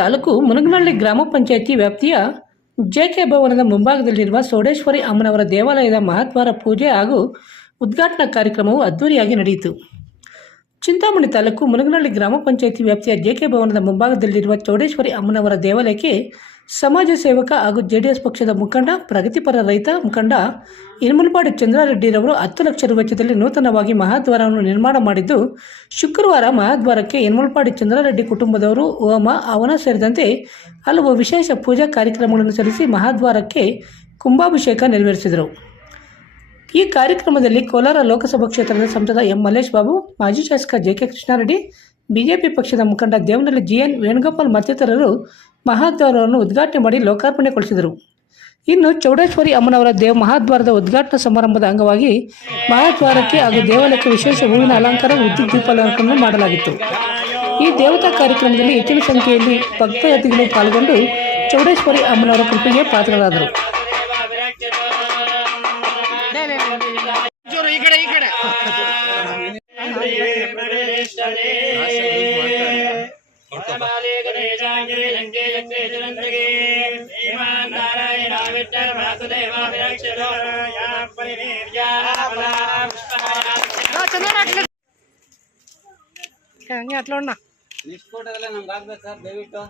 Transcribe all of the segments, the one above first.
ತಾಲೂಕು ಮುನಗನಹಳ್ಳಿ ಗ್ರಾಮ ಪಂಚಾಯಿತಿ ವ್ಯಾಪ್ತಿಯ ಜೆಕೆ ಭವನದ ಮುಂಭಾಗದಲ್ಲಿರುವ ಸೋಡೇಶ್ವರಿ ಅಮ್ಮನವರ ದೇವಾಲಯದ ಮಹಾದ್ವಾರ ಪೂಜೆ ಹಾಗೂ ಉದ್ಘಾಟನಾ ಕಾರ್ಯಕ್ರಮವು ಅದ್ದೂರಿಯಾಗಿ ನಡೆಯಿತು. ಚಿಂತಾಮಣಿ ತಾಲೂಕು ಮುನಗನಹಳ್ಳಿ ಗ್ರಾಮ ಪಂಚಾಯಿತಿ ವ್ಯಾಪ್ತಿಯ ಜೆಕೆ ಭವನದ ಮುಂಭಾಗದಲ್ಲಿರುವ ಚೌಡೇಶ್ವರಿ ಅಮ್ಮನವರ ದೇವಾಲಯಕ್ಕೆ ಸಮಾಜ ಸೇವಕ ಹಾಗೂ ಜೆಡಿಎಸ್ ಪಕ್ಷದ ಮುಖಂಡ, ಪ್ರಗತಿಪರ ರೈತ ಮುಖಂಡ ಇನ್ಮುಲ್ಪಾಡಿ ಚಂದ್ರಾರೆಡ್ಡಿರವರು 10 ಲಕ್ಷ ರು ವೆಚ್ಚದಲ್ಲಿ ನೂತನವಾಗಿ ಮಹಾದ್ವಾರವನ್ನು ನಿರ್ಮಾಣ ಮಾಡಿದ್ದು, ಶುಕ್ರವಾರ ಮಹಾದ್ವಾರಕ್ಕೆ ಇನ್ಮುಲ್ಪಾಡಿ ಚಂದ್ರಾರೆಡ್ಡಿ ಕುಟುಂಬದವರು ಹೋಮ, ಹವನ ಸೇರಿದಂತೆ ಹಲವು ವಿಶೇಷ ಪೂಜಾ ಕಾರ್ಯಕ್ರಮಗಳನ್ನು ಸಲ್ಲಿಸಿ ಮಹಾದ್ವಾರಕ್ಕೆ ಕುಂಭಾಭಿಷೇಕ ನೆರವೇರಿಸಿದರು. ಈ ಕಾರ್ಯಕ್ರಮದಲ್ಲಿ ಕೋಲಾರ ಲೋಕಸಭಾ ಕ್ಷೇತ್ರದ ಸಂಸದ ಎಂ ಮಲ್ಲೇಶ್ ಬಾಬು, ಮಾಜಿ ಶಾಸಕ ಜೆಕೆ ಕೃಷ್ಣಾರೆಡ್ಡಿ, ಬಿಜೆಪಿ ಪಕ್ಷದ ಮುಖಂಡ ದೇವನಹಳ್ಳಿ ಜಿಎನ್ ವೇಣುಗೋಪಾಲ್ ಮತ್ತಿತರರು ಮಹಾದ್ವಾರವನ್ನು ಉದ್ಘಾಟನೆ ಮಾಡಿ ಲೋಕಾರ್ಪಣೆಗೊಳಿಸಿದರು. ಇನ್ನು ಚೌಡೇಶ್ವರಿ ಅಮ್ಮನವರ ಮಹಾದ್ವಾರದ ಉದ್ಘಾಟನಾ ಸಮಾರಂಭದ ಅಂಗವಾಗಿ ಮಹಾದ್ವಾರಕ್ಕೆ ಹಾಗೂ ದೇವಾಲಯಕ್ಕೆ ವಿಶೇಷ ಹೂವಿನ ಅಲಂಕಾರ, ವಿದ್ಯುತ್ ದೀಪಾಲಂಕರಣ ಮಾಡಲಾಗಿತ್ತು. ಈ ದೇವತಾ ಕಾರ್ಯಕ್ರಮದಲ್ಲಿ ಹೆಚ್ಚಿನ ಸಂಖ್ಯೆಯಲ್ಲಿ ಭಕ್ತಯಾತ್ರಿಗಳು ಪಾಲ್ಗೊಂಡು ಚೌಡೇಶ್ವರಿ ಅಮ್ಮನವರ ಕೃಪೆಗೆ ಪಾತ್ರರಾದರು. ಅಟ್ಲ ನಮ್ಗೆ ಆಗ್ಬೇಕು ಸರ್, ದಯವಿಟ್ಟು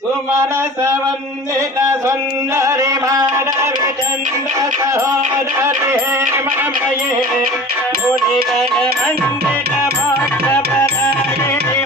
ಸುಮನಸವಂದಿತ ಸುಂದರಿ ಮಾನವಿ ಚಂದ್ರ ಸಹೋದರಿ ಹೇಮಮಯೇ ಮುನಿಗಣ ಮಂಡಿತ ಮೋಕ್ಷ ಪರಾಗಿಣಿ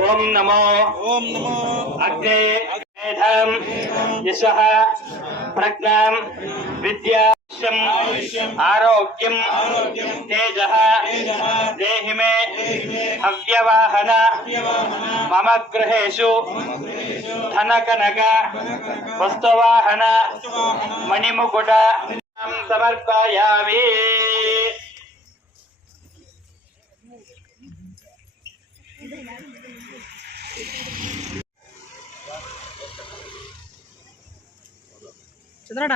ಓಂ ನಮೋ ಅಗ್ನೇ ಮೇಧಂ ಯಶಃ ಪ್ರಜ್ಞಾಂ ವಿದ್ಯಾಶಂ ಆರೋಗ್ಯಂ ತೇಜಃ ದೇಹಿ ಮೇ ಹವ್ಯವಾಹನ ಮಮ ಗೃಹೇಶು ಧನಕನಕ ವಸ್ತುವಾಹನ ಮಣಿಮುಕುಟ ಸಮರ್ಪಯಾಮಿ. ಚಂದ್ರಣ್ಣ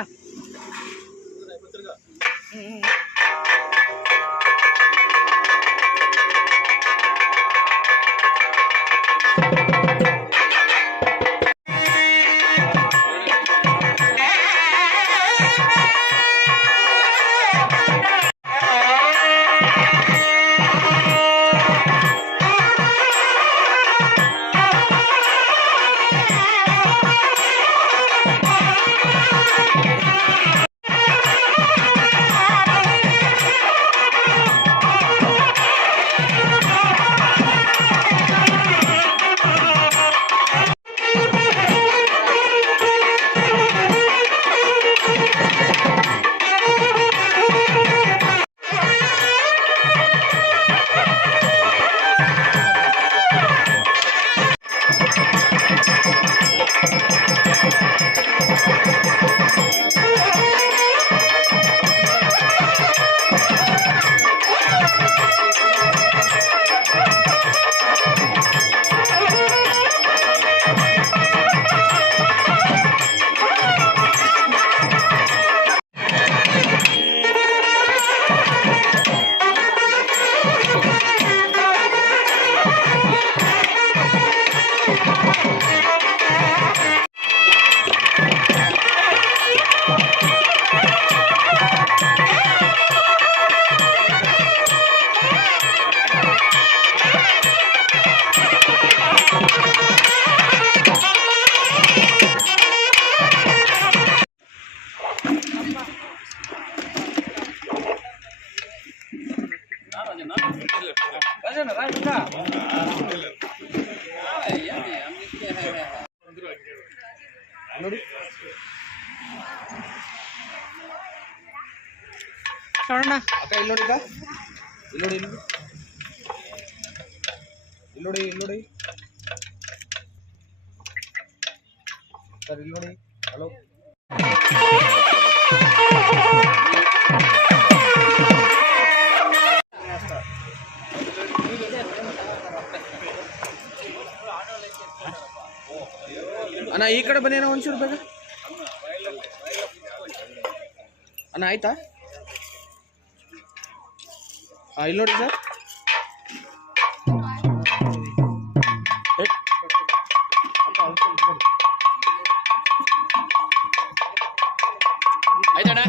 ನೋಡೋಣ ಅಕ್ಕ ಇಲ್ಲಿ ನೋಡಿ ಇಲ್ಲಿ ನೋಡಿ ಸರ್ ಇಲ್ಲಿ ನೋಡಿ. ಹಲೋ ಅಣ್ಣ ಈ ಕಡೆ ಬನ್ನಿ ಅಣ್ಣ ಒಂಚೂರು ಬೇಗ ಅಣ್ಣ ಆಯ್ತಾ. ಇಲ್ಲಿ ನೋಡಿ ಸರ್ ಆಯ್ತಣ್ಣ.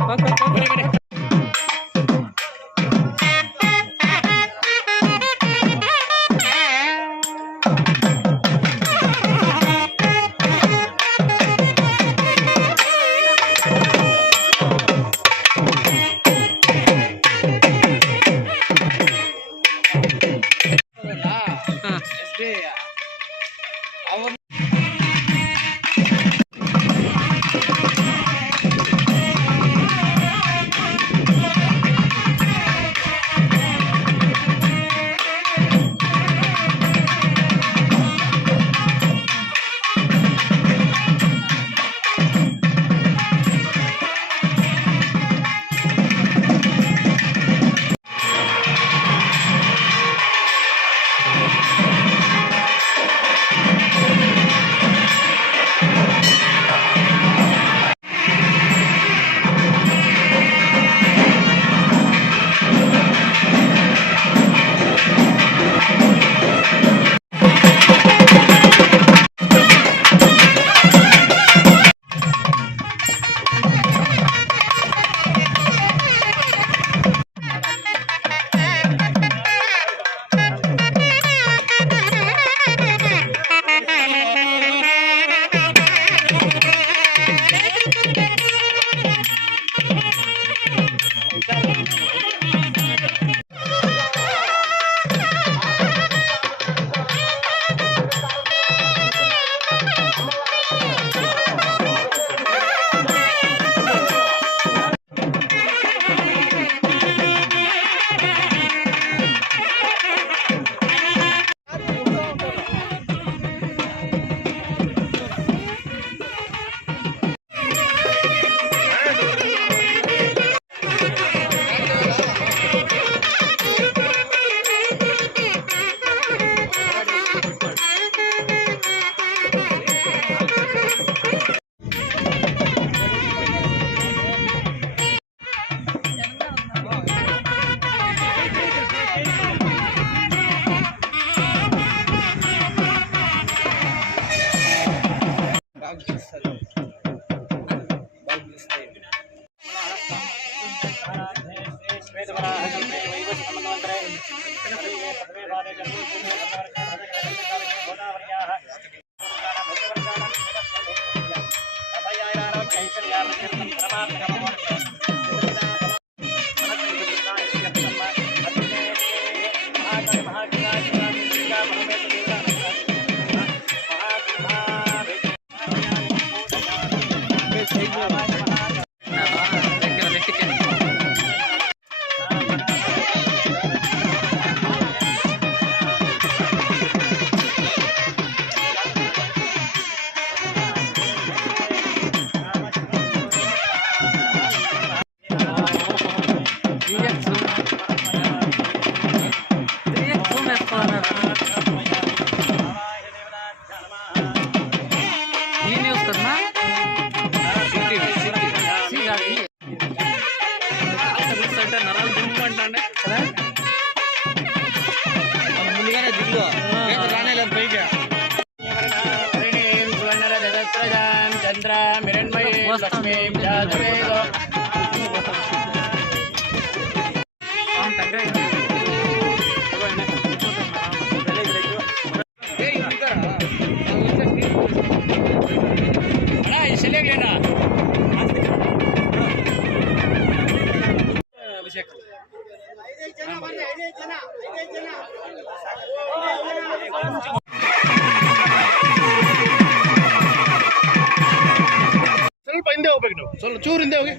ಚಂದ್ರ ಮಿರಣ್ಮಯಿ ಲಕ್ಷ್ಮೀ ಜಾತವೇದ ಸ್ವಲ್ಪ ಹಿಂದೆ ಹೋಗ್ಬೇಕು ನೀವು, ಸ್ವಲ್ಪ ಚೂರು ಹಿಂದೆ ಹೋಗಿ.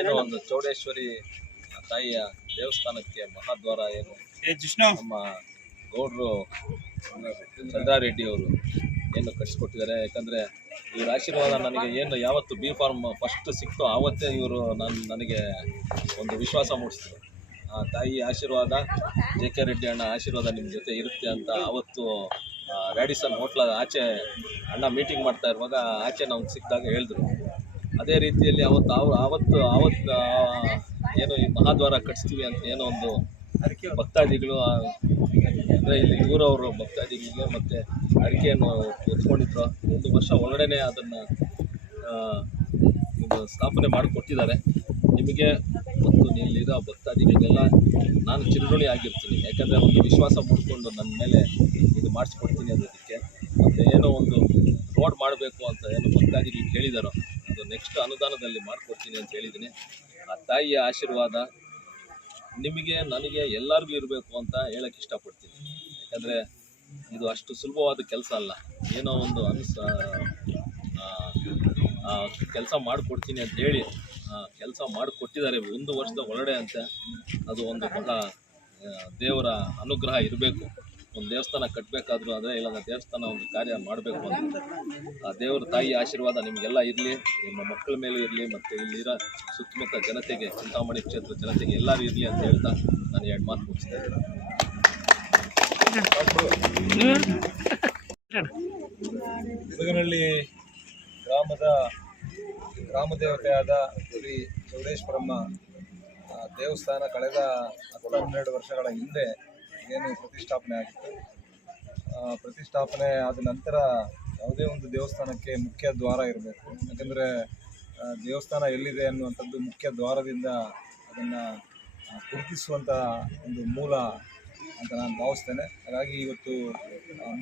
ಏನೋ ಒಂದು ಚೌಡೇಶ್ವರಿ ತಾಯಿಯ ದೇವಸ್ಥಾನಕ್ಕೆ ಮಹಾದ್ವಾರ ಏನು ನಮ್ಮ ಗೌಡ್ರು ಚಂದ್ರಾರೆಡ್ಡಿ ಅವರು ಏನು ಕಟ್ಟಿಸ್ಕೊಟ್ಟಿದ್ದಾರೆ. ಯಾಕಂದರೆ ಇವ್ರ ಆಶೀರ್ವಾದ ನನಗೆ ಏನು ಯಾವತ್ತು ಬಿ ಫಾರ್ಮ್ ಫಸ್ಟ್ ಸಿಕ್ತೋ ಆವತ್ತೇ ಇವರು ನನಗೆ ಒಂದು ವಿಶ್ವಾಸ ಮೂಡಿಸಿದ್ರು. ಆ ತಾಯಿ ಆಶೀರ್ವಾದ, ಜೆ ಕೆ ರೆಡ್ಡಿ ಅಣ್ಣ ಆಶೀರ್ವಾದ ನಿಮ್ಮ ಜೊತೆ ಇರುತ್ತೆ ಅಂತ ಅವತ್ತು ರ್ಯಾಡಿಸನ್ ಹೋಟ್ಲ ಆಚೆ ಅಣ್ಣ ಮೀಟಿಂಗ್ ಮಾಡ್ತಾ ಇರುವಾಗ ಆಚೆ ನಮ್ಗೆ ಸಿಕ್ಕಿದಾಗ ಹೇಳಿದ್ರು. ಅದೇ ರೀತಿಯಲ್ಲಿ ಅವತ್ತು ಏನು ಈ ಮಹಾದ್ವಾರ ಕಟ್ಸ್ತೀವಿ ಅಂತ ಏನೋ ಒಂದು ಭಕ್ತಾದಿಗಳು ಅಂದರೆ ಇಲ್ಲಿ ಊರವರು ಭಕ್ತಾದಿಗಳಿಗೆ ಮತ್ತು ಅಡಿಕೆಯನ್ನು ಎತ್ಕೊಂಡಿದ್ರು. 1 ವರ್ಷ ಒಳಗಡೆ ಅದನ್ನು ಸ್ಥಾಪನೆ ಮಾಡಿಕೊಟ್ಟಿದ್ದಾರೆ. ನಿಮಗೆ ಮತ್ತು ಇಲ್ಲಿರೋ ಭಕ್ತಾದಿಗಳಿಗೆಲ್ಲ ನಾನು ಚಿರಋಣಿ ಆಗಿರ್ತೀನಿ. ಯಾಕಂದರೆ ಒಂದು ವಿಶ್ವಾಸ ಮೂಡಿಕೊಂಡು ನನ್ನ ಮೇಲೆ ಇದು ಮಾಡಿಸ್ಕೊಡ್ತೀನಿ ಅನ್ನೋದಕ್ಕೆ. ಮತ್ತು ಏನೋ ಒಂದು ರೋಡ್ ಮಾಡಬೇಕು ಅಂತ ಏನು ಭಕ್ತಾದಿಗಳು ಕೇಳಿದಾರೋ ಅದು ನೆಕ್ಸ್ಟ್ ಅನುದಾನದಲ್ಲಿ ಮಾಡಿಕೊಡ್ತೀನಿ ಅಂತ ಹೇಳಿದ್ದೀನಿ. ಆ ತಾಯಿಯ ಆಶೀರ್ವಾದ ನಿಮಗೆ ನನಗೆ ಎಲ್ಲರಿಗೂ ಇರಬೇಕು ಅಂತ ಹೇಳಕ್ಕೆ ಇಷ್ಟಪಡ್ತೀನಿ. ಯಾಕಂದರೆ ಇದು ಅಷ್ಟು ಸುಲಭವಾದ ಕೆಲಸ ಅಲ್ಲ. ಏನೋ ಒಂದು ಕೆಲಸ ಮಾಡಿಕೊಡ್ತೀನಿ ಅಂತ ಹೇಳಿ ಕೆಲಸ ಮಾಡಿಕೊಟ್ಟಿದ್ದಾರೆ 1 ವರ್ಷದ ಒಳಗಡೆ ಅಂತ. ಅದು ಒಂದು ಬಹಳ ದೇವರ ಅನುಗ್ರಹ ಇರಬೇಕು. ಒಂದು ದೇವಸ್ಥಾನ ಕಟ್ಟಬೇಕಾದ್ರೂ ಅದೇ ಇಲ್ಲ, ದೇವಸ್ಥಾನ ಒಂದು ಕಾರ್ಯ ಮಾಡಬೇಕು ಅಂತ ಆ ದೇವರ ತಾಯಿ ಆಶೀರ್ವಾದ ನಿಮಗೆಲ್ಲ ಇರಲಿ, ನಿಮ್ಮ ಮಕ್ಕಳ ಮೇಲೆ ಇರಲಿ, ಮತ್ತು ಇಲ್ಲಿರೋ ಸುತ್ತಮುತ್ತ ಜನತೆಗೆ, ಚಿಂತಾಮಣಿ ಕ್ಷೇತ್ರ ಜನತೆಗೆ ಎಲ್ಲರೂ ಇರಲಿ ಅಂತ ಹೇಳ್ತಾ ನಾನು 2 ಮಾತು ಮುಗಿಸ್ತಾ ಇದ್ದೀನಿ. ಹುಡುಗನಹಳ್ಳಿ ಗ್ರಾಮ ದೇವತೆಯಾದ ಶ್ರೀ ಚೌಡೇಶ್ವರಮ್ಮ ದೇವಸ್ಥಾನ ಕಳೆದ 12 ವರ್ಷಗಳ ಹಿಂದೆ ಏನು ಪ್ರತಿಷ್ಠಾಪನೆ ಆಗಿತ್ತು. ಪ್ರತಿಷ್ಠಾಪನೆ ಆದ ನಂತರ ಯಾವುದೇ ಒಂದು ದೇವಸ್ಥಾನಕ್ಕೆ ಮುಖ್ಯ ದ್ವಾರ ಇರಬೇಕು. ಯಾಕಂದರೆ ದೇವಸ್ಥಾನ ಎಲ್ಲಿದೆ ಅನ್ನುವಂಥದ್ದು ಮುಖ್ಯ ದ್ವಾರದಿಂದ ಅದನ್ನು ಗುರುತಿಸುವಂಥ ಒಂದು ಮೂಲ ಅಂತ ನಾನು ಭಾವಿಸ್ತೇನೆ. ಹಾಗಾಗಿ ಇವತ್ತು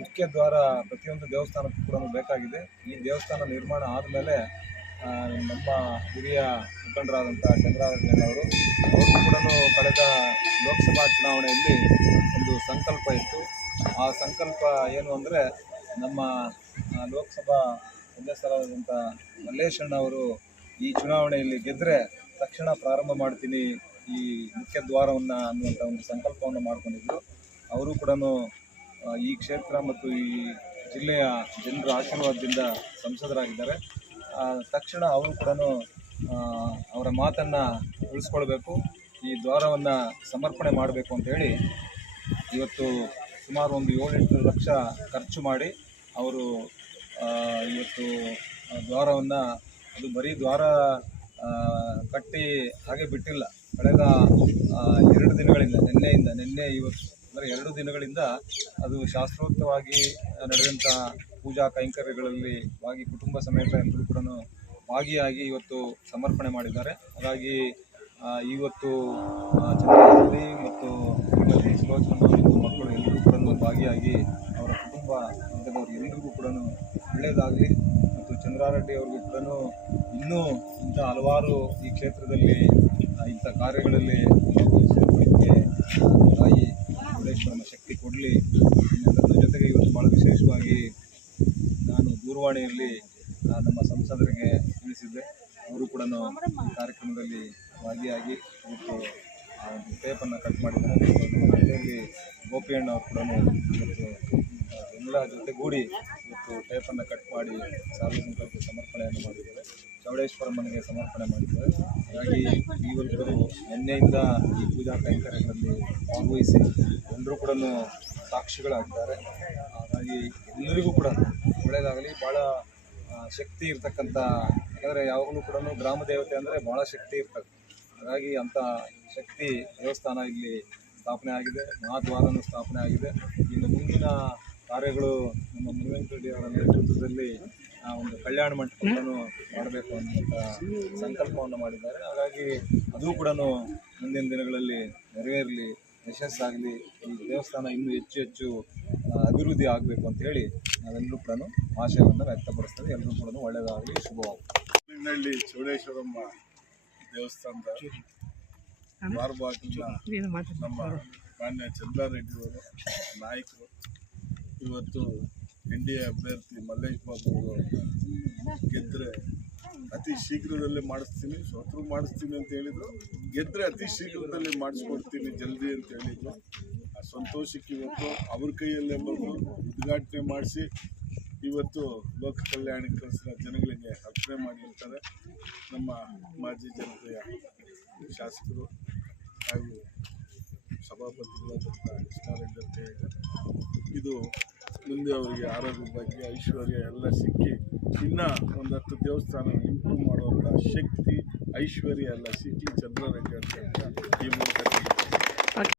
ಮುಖ್ಯ ದ್ವಾರ ಪ್ರತಿಯೊಂದು ದೇವಸ್ಥಾನಕ್ಕೂ ಕೂಡ ಬೇಕಾಗಿದೆ. ಈ ದೇವಸ್ಥಾನ ನಿರ್ಮಾಣ ಆದಮೇಲೆ ನಮ್ಮ ಹಿರಿಯ ಮುಖಂಡರಾದಂಥ ಚಂದ್ರಾರೆಡ್ಡಿ ಅವ್ರಿಗೂ ಕೂಡ ಕಳೆದ ಲೋಕಸಭಾ ಚುನಾವಣೆಯಲ್ಲಿ ಒಂದು ಸಂಕಲ್ಪ ಇತ್ತು. ಆ ಸಂಕಲ್ಪ ಏನು ಅಂದರೆ, ನಮ್ಮ ಲೋಕಸಭಾ ಸದಸ್ಯರಾದಂಥ ಮಲ್ಲೇಶಣ್ಣ ಅವರು ಈ ಚುನಾವಣೆಯಲ್ಲಿ ಗೆದ್ದರೆ ತಕ್ಷಣ ಪ್ರಾರಂಭ ಮಾಡ್ತೀನಿ ಈ ಮುಖ್ಯ ದ್ವಾರವನ್ನು ಅನ್ನುವಂಥ ಒಂದು ಸಂಕಲ್ಪವನ್ನು ಮಾಡಿಕೊಂಡಿದ್ರು. ಅವರು ಕೂಡ ಈ ಕ್ಷೇತ್ರ ಮತ್ತು ಈ ಜಿಲ್ಲೆಯ ಜನರ ಆಶೀರ್ವಾದದಿಂದ ಸಂಸದರಾಗಿದ್ದಾರೆ. ತಕ್ಷಣ ಅವರು ಕೂಡ ಅವರ ಮಾತನ್ನು ಉಳಿಸ್ಕೊಳ್ಬೇಕು, ಈ ದ್ವಾರವನ್ನು ಸಮರ್ಪಣೆ ಮಾಡಬೇಕು ಅಂತೇಳಿ ಇವತ್ತು ಸುಮಾರು ಒಂದು 7-8 ಲಕ್ಷ ಖರ್ಚು ಮಾಡಿ ಅವರು ಇವತ್ತು ದ್ವಾರವನ್ನು, ಅದು ಬರೀ ದ್ವಾರ ಕಟ್ಟಿ ಹಾಗೆ ಬಿಟ್ಟಿಲ್ಲ. ಕಳೆದ 2 ದಿನಗಳಿಂದ, ನಿನ್ನೆ ಇವತ್ತು ಅಂದರೆ 2 ದಿನಗಳಿಂದ ಅದು ಶಾಸ್ತ್ರೋಕ್ತವಾಗಿ ನಡೆದಂಥ ಪೂಜಾ ಕೈಂಕರ್ಯಗಳಲ್ಲಿ ಕುಟುಂಬ ಸಮೇತ ಎಲ್ಲರೂ ಕೂಡ ಭಾಗಿಯಾಗಿ ಇವತ್ತು ಸಮರ್ಪಣೆ ಮಾಡಿದ್ದಾರೆ. ಹಾಗಾಗಿ ಇವತ್ತು ಚಂದ್ರಾರೆಡ್ಡಿ ಮತ್ತು ಶ್ರೀಮತಿ ಸುಲೋಚನಮ್ಮ ಮತ್ತು ಮಕ್ಕಳು ಎಲ್ಲರೂ ಕೂಡ ಭಾಗಿಯಾಗಿ ಅವರ ಕುಟುಂಬ ವರ್ಗದವರು ಎಲ್ಲರಿಗೂ ಕೂಡ ಒಳ್ಳೆಯದಾಗಲಿ. ಮತ್ತು ಚಂದ್ರಾರೆಡ್ಡಿ ಅವ್ರಿಗೂ ಕೂಡ ಇನ್ನೂ ಇಂಥ ಹಲವಾರು ಈ ಕ್ಷೇತ್ರದಲ್ಲಿ ಇಂಥ ಕಾರ್ಯಗಳಲ್ಲಿ ತಾಯಿ ಚೌಡೇಶ್ವರಮ್ಮ ಶಕ್ತಿ ಕೊಡಲಿ. ಅದರ ಜೊತೆಗೆ ಇವತ್ತು ಭಾಳ ವಿಶೇಷವಾಗಿ ನಾನು ದೂರವಾಣಿಯಲ್ಲಿ ನಮ್ಮ ಸಂಸದರಿಗೆ ತಿಳಿಸಿದ್ದೆ. ಅವರು ಕೂಡ ಕಾರ್ಯಕ್ರಮದಲ್ಲಿ ಭಾಗಿಯಾಗಿ ಇವತ್ತು ಆ ಒಂದು ಟೇಪನ್ನು ಕಟ್ ಮಾಡಿದ್ದಾರೆ. ಜೊತೆಯಲ್ಲಿ ಗೋಪಿಯಣ್ಣ ಅವರು ಕೂಡ ಇವತ್ತು ಎಲ್ಲ ಜೊತೆಗೂಡಿ ಇವತ್ತು ಇವತ್ತು ಟೇಪನ್ನು ಕಟ್ ಮಾಡಿ ಸಾರ್ವಜನಿಕರಿಗೆ ಸಮರ್ಪಣೆಯನ್ನು ಮಾಡಿದ್ದಾರೆ. ಚೌಡೇಶ್ವರಮ್ಮನಿಗೆ ಸಮರ್ಪಣೆ ಮಾಡಿದ್ದಾರೆ. ಹಾಗಾಗಿ ಇವತ್ತು ನಿನ್ನೆಯಿಂದ ಈ ಪೂಜಾ ಕೈಂಕರ್ಯಗಳಲ್ಲಿ ಭಾಗವಹಿಸಿ ಎಲ್ಲರೂ ಕೂಡ ಸಾಕ್ಷಿಗಳಾಗಿದ್ದಾರೆ. ಹಾಗಾಗಿ ಎಲ್ಲರಿಗೂ ಕೂಡ ಒಳ್ಳೆಯದಾಗಲಿ. ಭಾಳ ಶಕ್ತಿ ಇರ್ತಕ್ಕಂಥ, ಯಾಕಂದರೆ ಯಾವಾಗಲೂ ಕೂಡ ಗ್ರಾಮ ದೇವತೆ ಅಂದರೆ ಭಾಳ ಶಕ್ತಿ ಇರ್ತದೆ. ಹಾಗಾಗಿ ಅಂಥ ಶಕ್ತಿ ದೇವಸ್ಥಾನ ಇಲ್ಲಿ ಸ್ಥಾಪನೆ ಆಗಿದೆ, ಮಹಾದ್ವಾರನೂ ಸ್ಥಾಪನೆ ಆಗಿದೆ. ಇನ್ನು ಮುಂದಿನ ಕಾರ್ಯಗಳು ನಮ್ಮ ಮುರುಗೇಶ್ವರಿ ಅವರ ನೇತೃತ್ವದಲ್ಲಿ ಒಂದು ಕಲ್ಯಾಣ ಮಂಟಪವನ್ನು ಮಾಡಬೇಕು ಅನ್ನುವಂಥ ಸಂಕಲ್ಪವನ್ನು ಮಾಡಿದ್ದಾರೆ. ಹಾಗಾಗಿ ಅದು ಕೂಡ ಮುಂದಿನ ದಿನಗಳಲ್ಲಿ ನೆರವೇರಲಿ, ಯಶಸ್ಸಾಗಲಿ, ಈ ದೇವಸ್ಥಾನ ಇನ್ನೂ ಹೆಚ್ಚು ಹೆಚ್ಚು ಅಭಿವೃದ್ಧಿ ಆಗಬೇಕು ಅಂತ ಹೇಳಿ ನಾವೆಲ್ಲರೂ ಕೂಡ ಆಶಯವನ್ನು ವ್ಯಕ್ತಪಡಿಸ್ತೇವೆ. ಎಲ್ಲರೂ ಕೂಡ ಒಳ್ಳೆಯದಾಗಲಿ, ಶುಭವಾಗಲಿ. ಹಳ್ಳಿ ಚೌಡೇಶ್ವರಮ್ಮ ದೇವಸ್ಥಾನದ ಬಾರ್ಬಾಗಿಲಿನ ನಮ್ಮ ಮಾನ್ಯ ಚಂದ್ರಾರೆಡ್ಡಿಯವರು ನಾಯಕರು ಇವತ್ತು NDA ಅಭ್ಯರ್ಥಿ ಮಲ್ಲೇಶ್ ಬಾಬು ಅವರು ಗೆದ್ದರೆ ಅತಿ ಶೀಘ್ರದಲ್ಲೇ ಮಾಡಿಸ್ತೀನಿ, ಸೋತರು ಮಾಡಿಸ್ತೀನಿ ಅಂತ ಹೇಳಿದರು. ಗೆದ್ದರೆ ಅತಿ ಶೀಘ್ರದಲ್ಲೇ ಮಾಡಿಸ್ಕೊಡ್ತೀನಿ ಜಲ್ದಿ ಅಂತ ಹೇಳಿದರು. ಆ ಸಂತೋಷಕ್ಕೆ ಇವತ್ತು ಅವ್ರ ಕೈಯಲ್ಲೇ ಬಂದು ಉದ್ಘಾಟನೆ ಮಾಡಿಸಿ ಇವತ್ತು ಲೋಕ ಕಲ್ಯಾಣಕ್ಕೆ ಕಳಿಸಿದ ಜನಗಳಿಗೆ ಅರ್ಪಣೆ ಮಾಡಿರ್ತಾರೆ. ನಮ್ಮ ಮಾಜಿ ಜನತೆಯ ಶಾಸಕರು ಹಾಗೂ ಸಭಾಪತಿಗಳಾದಂಥ ಕೃಷ್ಣಾರೆಡ್ಡಿ ಅಂತ ಹೇಳಿದ್ದಾರೆ. ಇದು ಮುಂದೆ ಅವರಿಗೆ ಆರೋಗ್ಯ ಬಗ್ಗೆ ಐಶ್ವರ್ಯ ಎಲ್ಲ ಸಿಕ್ಕಿ ಇನ್ನೂ ಒಂದು 10 ದೇವಸ್ಥಾನ ಇಂಪ್ರೂವ್ ಮಾಡುವಂಥ ಶಕ್ತಿ ಐಶ್ವರ್ಯ ಎಲ್ಲ ಸಿಕ್ಕಿ ಚಂದ್ರಾರೆಡ್ಡಿ ಅಂತ ಈ ಮೂಲಕ